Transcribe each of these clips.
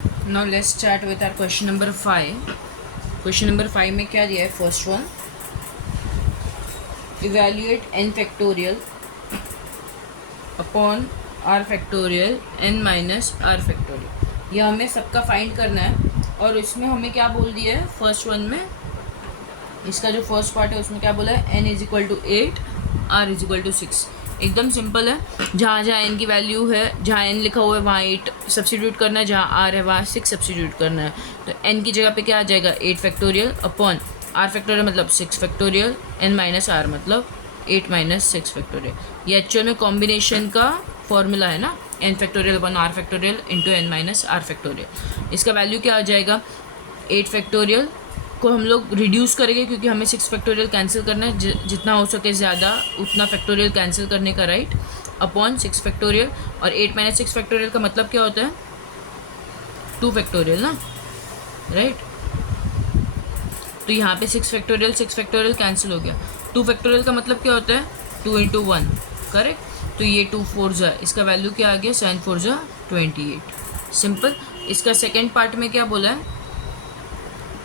Now let's start with our question number 5. Question number 5 में क्या दिया है? First one, evaluate n factorial upon r factorial n minus r factorial. यह हमें सबका फाइंड करना है और इसमें हमें क्या बोल दिया है? फर्स्ट वन में इसका जो फर्स्ट पार्ट है उसमें क्या बोला है? n is equal to 8, r is equal to 6. एकदम सिंपल है. जहाँ जहाँ n की वैल्यू है, जहाँ n लिखा हुआ है वहाँ 8 सब्सिट्यूट करना है, जहाँ r है वहाँ 6 सब्सिट्यूट करना है. तो n की जगह पे क्या आ जाएगा? 8 फैक्टोरियल अपॉन r फैक्टोरियल मतलब 6 फैक्टोरियल, n माइनस r मतलब 8 माइनस 6 फैक्टोरियल. ये एक्चुअल में कॉम्बिनेशन का फॉर्मूला है ना, n factorial upon r factorial into n minus r factorial. इसका वैल्यू क्या आ जाएगा? 8 फैक्टोरियल को हम लोग रिड्यूस करेंगे क्योंकि हमें 6 फैक्टोरियल कैंसिल करना है, जितना हो सके ज़्यादा उतना फैक्टोरियल कैंसिल करने का राइट, अपॉन 6 फैक्टोरियल. और 8 माइनस 6 फैक्टोरियल का मतलब क्या होता है? 2 फैक्टोरियल ना, राइट. तो यहाँ पे 6 फैक्टोरियल कैंसिल हो गया. 2 फैक्टोरियल का मतलब क्या होता है? 2 इंटू 1, करेक्ट. तो ये 2 4 जा, इसका वैल्यू क्या आ गया? 7 4 जा 28. सिंपल. इसका सेकेंड पार्ट में क्या बोला है?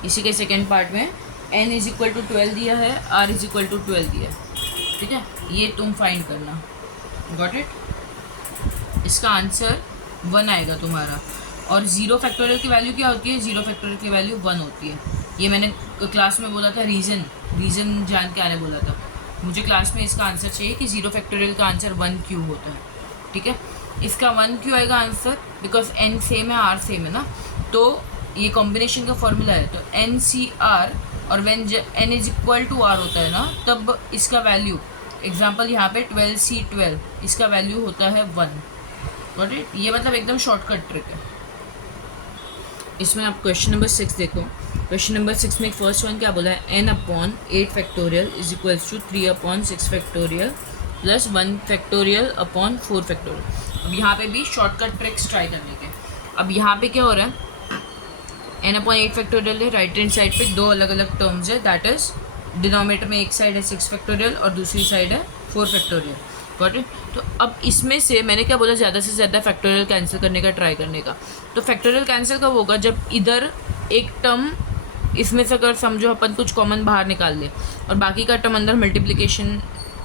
इसी के सेकेंड पार्ट में n इज इक्वल टू 12 दिया है, r इज इक्वल टू 12 दिया है. ठीक है, ये तुम फाइंड करना. Got it. इसका आंसर 1 आएगा तुम्हारा. और 0 फैक्टोरियल की वैल्यू क्या होती है? 0 फैक्टोरियल की वैल्यू 1 होती है. ये मैंने क्लास में बोला था, रीज़न जान के आने बोला था. मुझे क्लास में इसका आंसर चाहिए कि 0 फैक्टोरियल का आंसर 1 क्यों होता है. ठीक है, इसका 1 क्यों आएगा आंसर? बिकॉज n सेम है, r सेम है ना. तो ये कॉम्बिनेशन का फॉर्मूला है. तो एन सी आर, और when n is equal to r होता है ना, तब इसका वैल्यू, एग्जांपल यहाँ पे 12C12, इसका वैल्यू होता है 1. Got it. ये मतलब एकदम शॉर्टकट ट्रिक है. इसमें आप क्वेश्चन नंबर 6 देखो. क्वेश्चन नंबर 6 में फर्स्ट वन क्या बोला है? n upon 8 factorial is equals to 3 upon 6 factorial plus 1 factorial upon 4 factorial. अब यहाँ पे भी शॉर्टकट ट्रिक्स ट्राई करने के. अब यहाँ पे क्या हो रहा है? n अपॉन 8 फैक्टोरियल है, राइट हैंड साइड पे दो अलग अलग टर्म्स है. दैट इज डिनोमिनेटर में एक साइड है 6 फैक्टोरियल और दूसरी साइड है 4 फैक्टोरियल. Got it. तो अब इसमें से मैंने क्या बोला? ज़्यादा से ज़्यादा फैक्टोरियल कैंसिल करने का ट्राई करने का. तो फैक्टोरियल कैंसिल कब होगा? जब इधर एक टर्म, इसमें से अगर समझो अपन कुछ कॉमन बाहर निकाल ले और बाकी का टर्म अंदर मल्टीप्लिकेशन,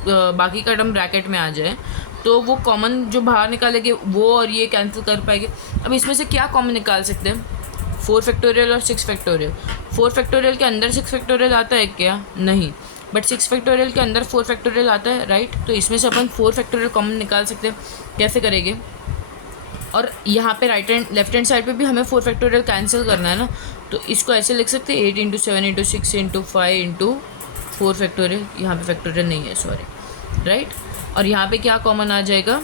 बाकी का टर्म ब्रैकेट में आ जाए, तो वो कॉमन जो बाहर निकालेंगे वो और ये कैंसिल कर पाएंगे. अब इसमें से क्या कॉमन निकाल सकते हैं? 4 फैक्टोरियल और 6 फैक्टोरियल. 4 फैक्टोरियल के अंदर 6 फैक्टोरियल आता है क्या? नहीं. बट 6 फैक्टोरियल के अंदर 4 फैक्टोरियल आता है, राइट. तो इसमें से अपन 4 फैक्टोरियल कॉमन निकाल सकते हैं. कैसे करेंगे? और यहाँ पे लेफ्ट हैंड साइड पे भी हमें 4 फैक्टोरियल कैंसिल करना है ना, तो इसको ऐसे लिख सकते हैं 8 into 7 into 6 into 5 into 4 factorial. यहाँ पे फैक्टोरियल नहीं है, सॉरी, राइट. और यहाँ पे क्या कॉमन आ जाएगा?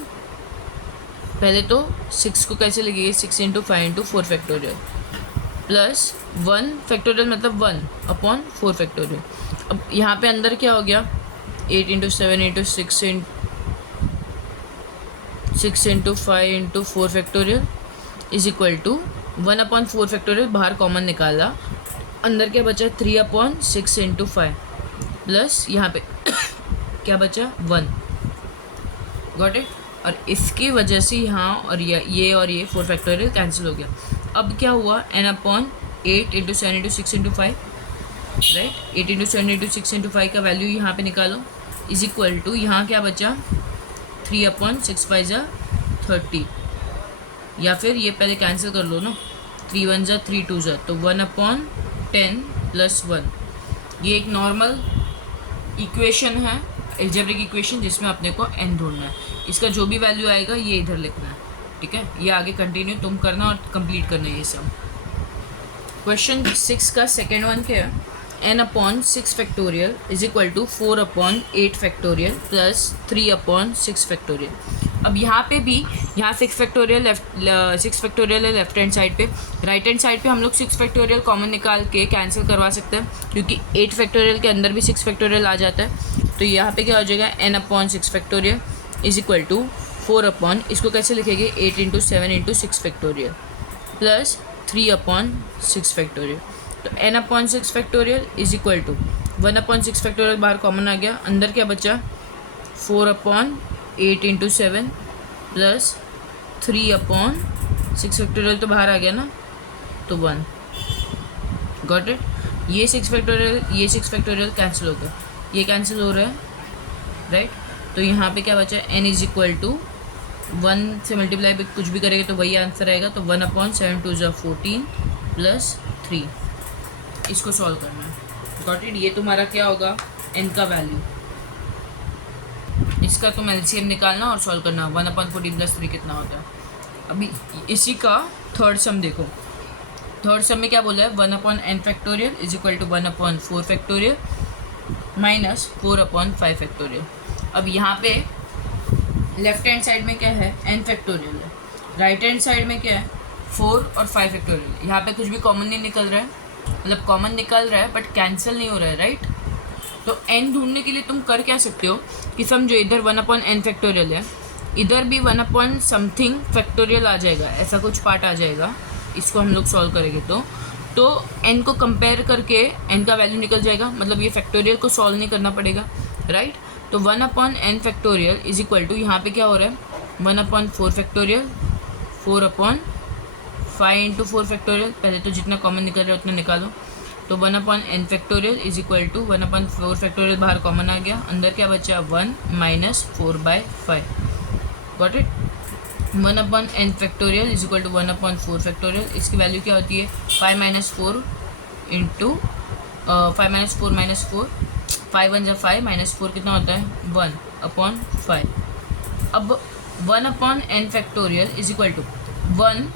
पहले तो 6 को कैसे लिखेंगे? 6 into 5 into 4 factorial plus 1 factorial मतलब 1 अपॉन 4 फैक्टोरियल. अब यहाँ पे अंदर क्या हो गया? 8 into 7 into 6 into 5 into 4 factorial is equal to 1 upon 4 factorial बाहर कॉमन निकाला, अंदर क्या बचा? 3 अपॉन 6 इंटू 5 प्लस यहाँ पे क्या बचा? 1. Got it. और इसकी वजह से यहाँ और ये और ये 4 फैक्टोरियल कैंसिल हो गया. अब क्या हुआ? n upon 8 into 7 into 6 into 5, right. 8 into 7 into 6 into 5 का वैल्यू यहाँ पे निकालो, इज इक्वल टू यहाँ क्या बचा? 3 अपॉन 6 5 जा 30, या फिर ये पहले कैंसिल कर लो ना, 3 1 जा 3 2 जा, तो 1 अपॉन 10 प्लस 1. ये एक नॉर्मल इक्वेशन है, एल्जेब्रिक इक्वेशन, जिसमें अपने को n ढूंढना है. इसका जो भी वैल्यू आएगा ये इधर लिखना है. ठीक है, ये आगे कंटिन्यू तुम करना और कंप्लीट करना ये सब. क्वेश्चन 6 का सेकेंड वन क्या है? n upon 6 factorial is equal to 4 upon 8 factorial plus 3 upon 6 factorial. अब यहाँ पे भी, यहाँ 6 फैक्टोरियल है लेफ्ट हैंड साइड पे. राइट हैंड साइड पे हम लोग 6 फैक्टोरियल कॉमन निकाल के कैंसिल करवा सकते हैं, क्योंकि 8 फैक्टोरियल के अंदर भी 6 फैक्टोरियल आ जाता है. तो यहाँ पे क्या हो जाएगा? n upon 6 factorial is equal to 4 upon, इसको कैसे लिखेंगे? 8 into 7 into 6 factorial plus 3 upon 6 factorial. तो n upon 6 factorial is equal to 1 upon 6 factorial बाहर कॉमन आ गया, अंदर क्या बचा? 4 upon 8 into 7 plus 3 upon 6 factorial तो बाहर आ गया ना, तो 1. Got it. ये 6 फैक्टोरियल कैंसिल हो गया, ये कैंसिल हो रहा है, राइट. तो यहाँ पे क्या बचा, n इज इक्वल टू 1 से मल्टीप्लाई भी कुछ भी करेंगे तो वही आंसर आएगा. तो 1/7 2 = 14 प्लस 3. इसको सॉल्व करना है. Got it. ये तुम्हारा क्या होगा, n का वैल्यू. इसका तुम LCM निकालना और सॉल्व करना. 1/14 प्लस 3 कितना होता है. अभी इसी का थर्ड सम देखो. थर्ड सम में क्या बोला है, 1/n factorial is equal to 1/4 factorial minus 4/5 factorial. अब यहाँ पे लेफ्ट हैंड साइड में क्या है, n फैक्टोरियल है. राइट हैंड साइड में क्या है, 4 और 5 फैक्टोरियल. यहाँ पे कुछ भी कॉमन नहीं निकल रहा है, मतलब कॉमन निकल रहा है बट कैंसिल नहीं हो रहा है, राइट. तो n ढूंढने के लिए तुम कर क्या सकते हो कि समझो इधर 1/n फैक्टोरियल है, इधर भी 1 समथिंग फैक्टोरियल आ जाएगा, ऐसा कुछ पार्ट आ जाएगा. इसको हम लोग सॉल्व करेंगे तो n को कंपेयर करके n का वैल्यू निकल जाएगा. मतलब ये फैक्टोरियल को सॉल्व नहीं करना पड़ेगा, राइट. तो 1/n factorial is equal to, यहाँ पे क्या हो रहा है, 1/4 फैक्टोरियल 4/5 इंटू 4 फैक्टोरियल. पहले तो जितना कॉमन निकल रहा है उतना निकालो. तो 1/n factorial is equal to 1/4 factorial बाहर कॉमन आ गया, अंदर क्या बचा 1 minus 4/5. Got it. 1/n factorial is equal to 1/4 factorial. इसकी वैल्यू क्या होती है, 5 minus 4 into 5 minus 4 minus 4, 5 1 = 5 minus 4 कितना होता है, 1/5. अब 1/n factorial is equal to 1,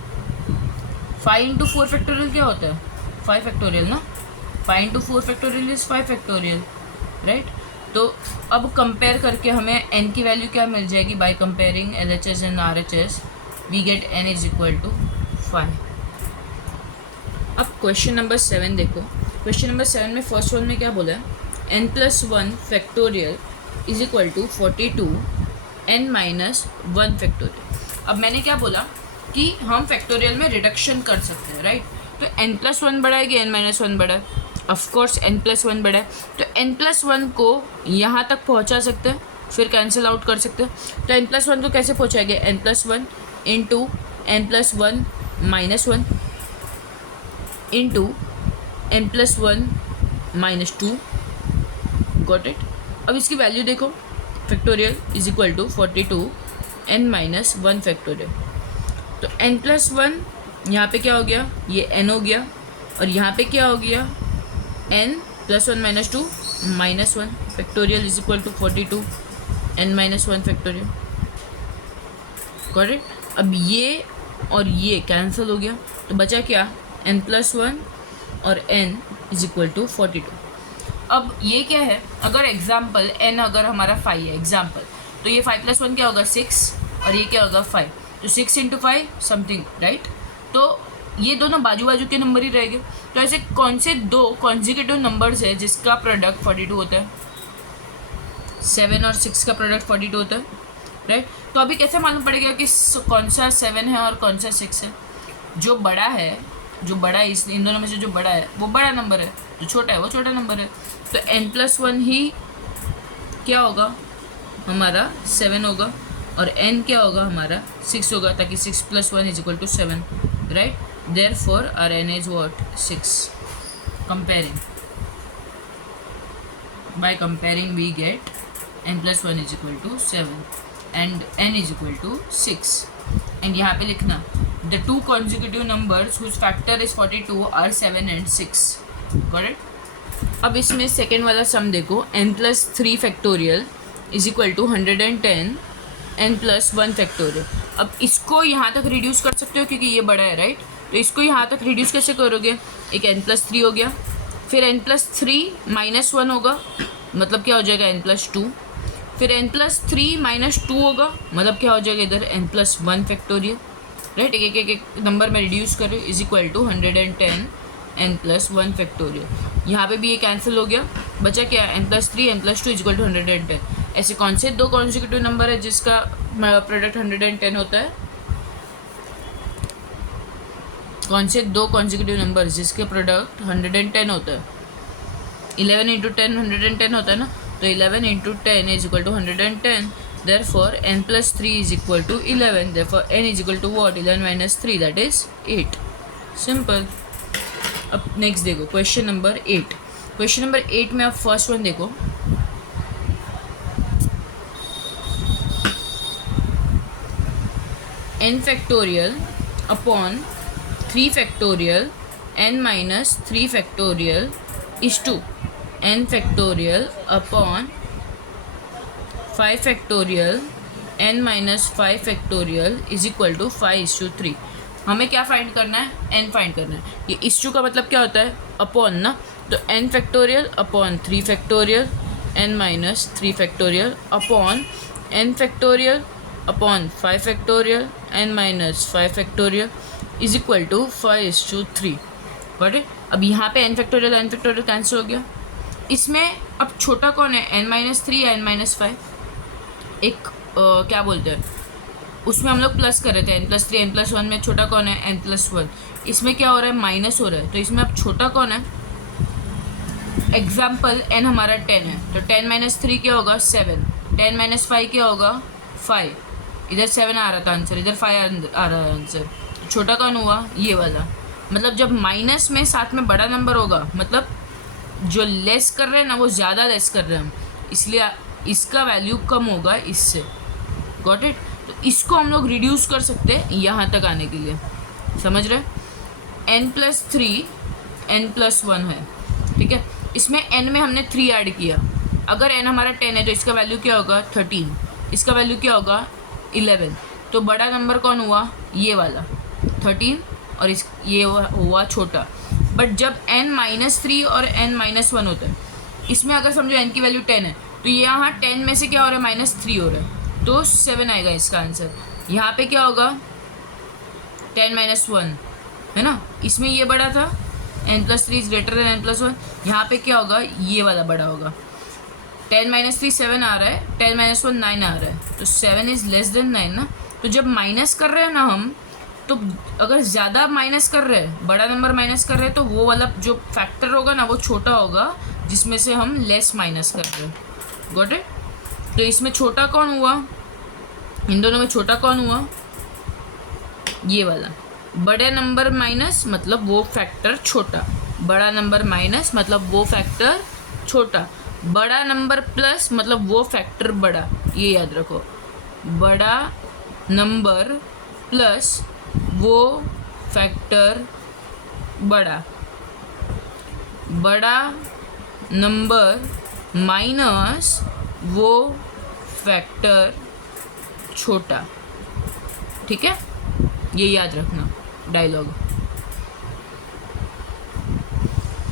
5 into 4 factorial क्या होता है, 5 फैक्टोरियल ना. 5 into 4 factorial is 5 factorial, right. तो अब कंपेयर करके हमें n की वैल्यू क्या मिल जाएगी, by comparing LHS and RHS we get n is equal to 5. अब क्वेश्चन नंबर 7 देखो. क्वेश्चन नंबर 7 में फर्स्ट वन में क्या बोला है, n+1 factorial is equal to 42 n minus 1 factorial. अब मैंने क्या बोला कि हम फैक्टोरियल में रिडक्शन कर सकते हैं, राइट. तो n+1 बड़ा है कि n-1 बड़ा है, ऑफकोर्स n+1 बड़ा है. तो n+1 को यहाँ तक पहुँचा सकते हैं, फिर कैंसिल आउट कर सकते हैं. तो n+1 को कैसे पहुँचाएंगे, n+1 into n+1 minus 1 into n+1 minus 2. Got it. अब इसकी वैल्यू देखो, factorial is equal to 42 n minus 1 factorial. तो n+1 यहाँ पे क्या हो गया, ये n हो गया, और यहाँ पे क्या हो गया, n+1 minus 2 minus 1 factorial is equal to 42 n minus 1 factorial. Correct. अब ये और ये कैंसिल हो गया, तो बचा क्या, n+1 और n इज इक्वल टू 42. अब ये क्या है, अगर एग्जाम्पल n अगर हमारा 5 है एग्जाम्पल, तो ये 5 + 1 क्या होगा 6, और ये क्या होगा 5. तो 6 × 5 समथिंग, राइट. तो ये दोनों बाजू बाजू के नंबर ही रहेंगे. तो ऐसे कौन से दो कॉन्जिक्यूटिव नंबर्स है जिसका प्रोडक्ट 42 होता है, 7 और 6 का प्रोडक्ट 42 होता है, राइट. तो अभी कैसे मालूम पड़ेगा कि कौन सा 7 है और कौन सा 6 है. जो बड़ा है इन दोनों में से जो बड़ा है वो बड़ा नंबर है, जो छोटा है वो छोटा नंबर है. तो n+1 ही क्या होगा हमारा 7 होगा, और n क्या होगा हमारा 6 होगा, ताकि 6 + 1 is equal to 7, right. Therefore our n is what, 6. Comparing, by comparing we get n+1 is equal to 7 and n is equal to 6. And यहाँ पे लिखना the two consecutive numbers whose factor is 42 are 7 and 6. Got it? अब इसमें second वाला sum देखो, n+3 factorial is equal to 110 n+1 factorial. अब इसको यहाँ तक रिड्यूस कर सकते हो क्योंकि ये बड़ा है, राइट. तो इसको यहाँ तक रिड्यूस कैसे करोगे, एक n+3 हो गया, फिर n+3 माइनस 1 होगा, मतलब क्या हो जाएगा n+2, फिर n+3 माइनस 2 होगा, मतलब क्या हो जाएगा इधर n+1 फैक्टोरियल, राइट. एक नंबर में रिड्यूस करें is equal to 110 n+1 factorial. यहाँ पे भी ये कैंसिल हो गया, बचा क्या n+3 n+2 is equal to 110. ऐसे कौन से दो कॉन्जिक्यूटिव नंबर है जिसका प्रोडक्ट 110 होता है, कौन से दो कॉन्जिक्यूटिव नंबर जिसके प्रोडक्ट 110 होता है. 11 × 10 110 होता है ना, तो 11 × 10 is equal to 110. Therefore n+3 is equal to 11. Therefore n is equal to what, 11 minus 3, that is 8. Simple. अब नेक्स्ट देखो क्वेश्चन नंबर 8। क्वेश्चन नंबर 8 में आप फर्स्ट वन देखो, n factorial upon 3 factorial n minus 3 factorial is to n factorial upon 5 factorial n minus 5 factorial is equal to 5:3। हमें क्या find करना है? n find करना है। ये इस का मतलब क्या होता है? अपॉन ना, तो n factorial upon 3 factorial n minus 3 factorial upon n factorial upon 5 factorial n minus 5 factorial is equal to 5:3। But अब यहाँ पे n फैक्टोरियल कैंसिल हो गया। इसमें अब छोटा कौन है? n माइनस 3 या n माइनस 5? एक क्या बोलते हैं, उसमें हम लोग प्लस कर रहे थे n+3 n+1 में छोटा कौन है? n+1। इसमें क्या हो रहा है? माइनस हो रहा है, तो इसमें अब छोटा कौन है? एग्जाम्पल n हमारा 10 है, तो 10 माइनस 3 क्या होगा? 7। 10 माइनस 5 क्या होगा? 5। इधर 7 आ रहा था आंसर, इधर 5 आ रहा है आंसर। छोटा कौन हुआ? ये वाला। मतलब जब माइनस में साथ में बड़ा नंबर होगा, मतलब जो लेस कर रहे हैं ना वो ज़्यादा लेस कर रहे हैं हम, इसलिए इसका वैल्यू कम होगा इससे। Got it? तो इसको हम लोग रिड्यूस कर सकते हैं यहाँ तक आने के लिए, समझ रहे? n+3 n+1 है, ठीक है। इसमें n में हमने 3 ऐड किया। अगर n हमारा 10 है तो इसका वैल्यू क्या होगा? 13। इसका वैल्यू क्या होगा? 11। तो बड़ा नंबर कौन हुआ? ये वाला 13, और ये हुआ छोटा। बट जब n-3 और n-1 होता है, इसमें अगर समझो n की वैल्यू 10 है, तो यहाँ 10 में से क्या हो रहा है? -3 हो रहा है, तो 7 आएगा इसका आंसर। यहाँ पे क्या होगा? 10-1 है ना, इसमें ये बड़ा था, n+3 is greater than n+1। यहाँ पे क्या होगा? ये वाला बड़ा होगा। 10-3 7 आ रहा है, 10-1 9 आ रहा है, तो 7 इज लेस देन 9 ना। तो जब माइनस कर रहे हैं ना हम, तो अगर ज़्यादा माइनस कर रहे हैं, बड़ा नंबर माइनस कर रहे हैं, तो वो वाला जो फैक्टर होगा ना वो छोटा होगा, जिसमें से हम लेस माइनस कर रहे हैं। Got it? तो इसमें छोटा कौन हुआ? इन दोनों में छोटा कौन हुआ? ये वाला। बड़े नंबर माइनस मतलब वो फैक्टर छोटा, बड़ा नंबर माइनस मतलब वो फैक्टर छोटा, बड़ा नंबर प्लस मतलब वो फैक्टर बड़ा। ये याद रखो, बड़ा नंबर प्लस वो फैक्टर बड़ा, बड़ा नंबर माइनस वो फैक्टर छोटा। ठीक है, ये याद रखना डायलॉग।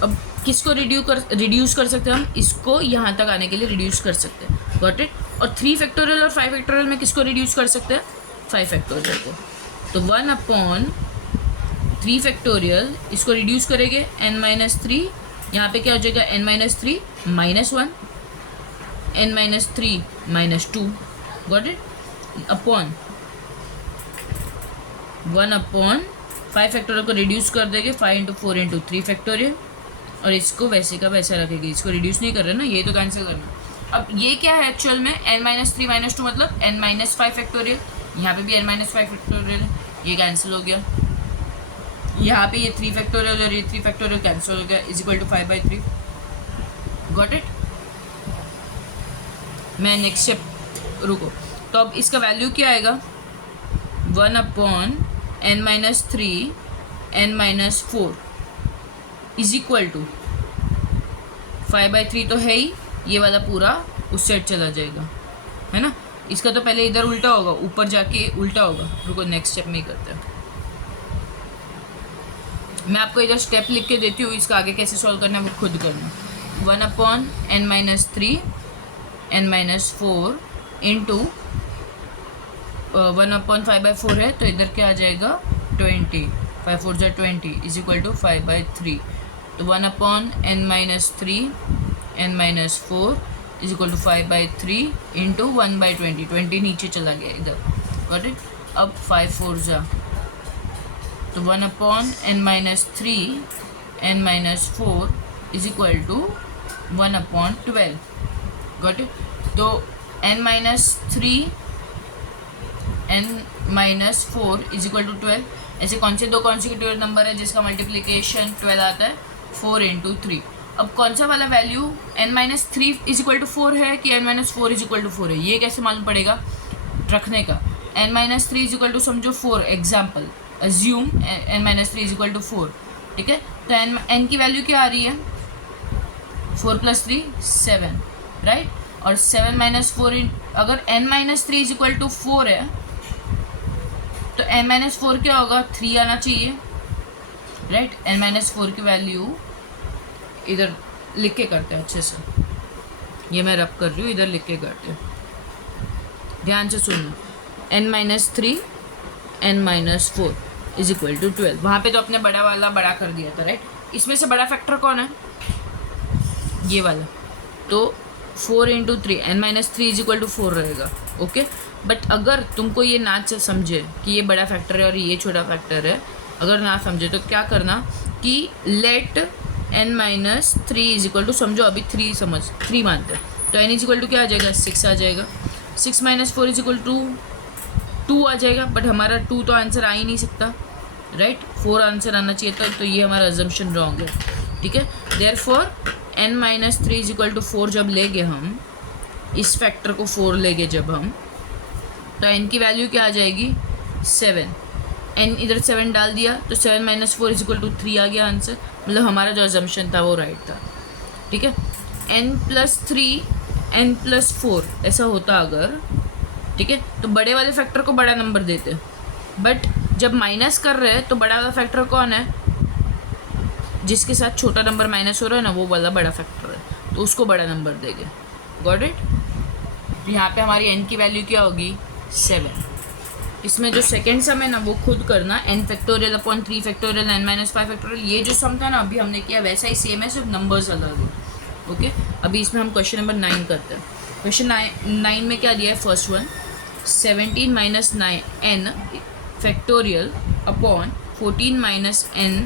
अब किसको रिड्यूस कर सकते हैं हम? इसको यहाँ तक आने के लिए रिड्यूस कर सकते हैं। Got it? और 3 फैक्टोरियल और 5 फैक्टोरियल में किसको रिड्यूस कर सकते हैं? 5 फैक्टोरियल को। तो 1/3 फैक्टोरियल, इसको रिड्यूस करेंगे n-3, यहाँ पे क्या हो जाएगा? n-3 -1, n-3 -2। Got it? Upon 1/5 factorial को रिड्यूस कर देंगे 5 × 4 × 3 फैक्टोरियल, और इसको वैसे का वैसा रखेंगे। इसको रिड्यूस नहीं कर रहे ना, ये तो कैंसिल करना। अब ये क्या है एक्चुअल में? n-3 -2 मतलब n-5 फैक्टोरियल। यहाँ पे भी n-5 फैक्टोरियल है, ये कैंसिल हो गया। यहाँ पे ये 3 फैक्टोरियल और ये 3 फैक्टोरियल कैंसिल हो गया, is equal to 5/3। Got it? मैं नेक्स्ट स्टेप रुको। तो अब इसका वैल्यू क्या आएगा? 1/n-3 n-4 is equal to 5/3 तो है ही, ये वाला पूरा उस साइड चला जाएगा, है ना। इसका तो पहले इधर उल्टा होगा, ऊपर जाके उल्टा होगा। रुको नेक्स्ट स्टेप में ही करते हैं। मैं आपको इधर स्टेप लिख के देती हूँ, इसका आगे कैसे सॉल्व करना है वो खुद करना। 1/n-3 n-4 इंटू 1/5/4 है, तो इधर क्या आ जाएगा? 20, 5 4 जा 20 इज इक्वल टू 5/3। तो 1/n-3 n-4 is equal to 5/3 into 1/20। 20 नीचे चला गया इधर। Got it? अब 5 4 जा, तो 1/n-3 n-4 is equal to 1/12। Got it? तो n-3 n-4 is equal to 12। ऐसे कौन से 2 कॉन्सिक्यूटिव नंबर है जिसका मल्टीप्लिकेशन 12 आता है? 4 × 3। अब कौन सा वाला वैल्यू n-3 = 4 है कि n-4 = 4 है, ये कैसे मालूम पड़ेगा? रखने का n-3 = समझो 4, एग्जाम्पल अज्यूम n-3 = 4, ठीक है। तो n की वैल्यू क्या आ रही है? 4 + 3 7, राइट। और 7 - 4 अगर n-3 = 4 है तो n-4 क्या होगा? 3 आना चाहिए, राइट। n-4 की वैल्यू इधर लिख के करते हैं अच्छे से, ये मैं रब कर रही हूँ, इधर लिख के करते हैं, ध्यान से सुनना। n-3 n-4 = 12। वहाँ पे तो अपने बड़ा वाला बड़ा कर दिया था, राइट। इसमें से बड़ा फैक्टर कौन है? ये वाला। तो 4 × 3 n-3 = 4 रहेगा, ओके। बट अगर तुमको ये ना समझे कि ये बड़ा फैक्टर है और ये छोटा फैक्टर है, अगर ना समझे तो क्या करना कि लेट n-3 = समझो अभी 3 समझ 3 मानते हैं, तो n = क्या आ जाएगा? 6 आ जाएगा। 6 - 4 = 2 आ जाएगा, बट हमारा 2 तो आंसर आ ही नहीं सकता, राइट। 4 आंसर आना चाहिए था, तो ये हमारा अजम्पशन रॉन्ग है, ठीक है। देयरफॉर n-3 = 4 जब लेंगे हम, इस फैक्टर को 4 लेंगे जब हम, तो n की वैल्यू क्या आ जाएगी? 7। n इधर 7 डाल दिया तो 7 - 4 = 3 आ गया आंसर, मतलब हमारा जो अजम्पशन था वो राइट था, ठीक है। n+3 n+4 ऐसा होता अगर, ठीक है, तो बड़े वाले फैक्टर को बड़ा नंबर देते हैं, बट जब माइनस कर रहे हैं तो बड़ा वाला फैक्टर कौन है? जिसके साथ छोटा नंबर माइनस हो रहा है ना, वो वाला बड़ा फैक्टर है, तो उसको बड़ा नंबर देंगे। Got it? तो यहाँ पे हमारी n की वैल्यू क्या होगी? 7। इसमें जो सेकेंड सम है ना वो खुद करना, n⁻³ n-5, ये जो सम था ना अभी हमने किया वैसा ही सेम है, सिर्फ नंबर्स अलग है, ओके। अभी इसमें हम क्वेश्चन नंबर 9 करते हैं। क्वेश्चन 9 में क्या दिया है? First one, 17 - 9n factorial upon 14 - n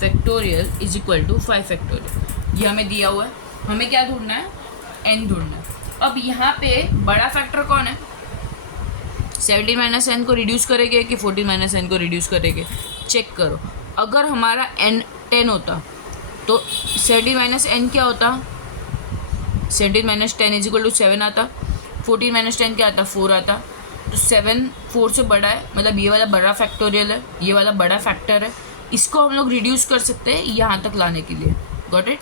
factorial = 5 factorial. ये हमें दिया हुआ है, हमें क्या ढूंढना है? n ढूंढना है। अब यहाँ पे बड़ा फैक्टर कौन है? 17 - n को रिड्यूस करेंगे कि 14 - n को रिड्यूस करेंगे? चेक करो। अगर हमारा n 10 होता तो 17 - n क्या होता? 17 - 10 = 7 आता। 14 - 10 क्या आता? 4 आता। तो 7 4 से बड़ा है, मतलब ये वाला बड़ा फैक्टोरियल है, ये वाला बड़ा फैक्टर है, इसको हम लोग रिड्यूस कर सकते हैं यहाँ तक लाने के लिए। Got it?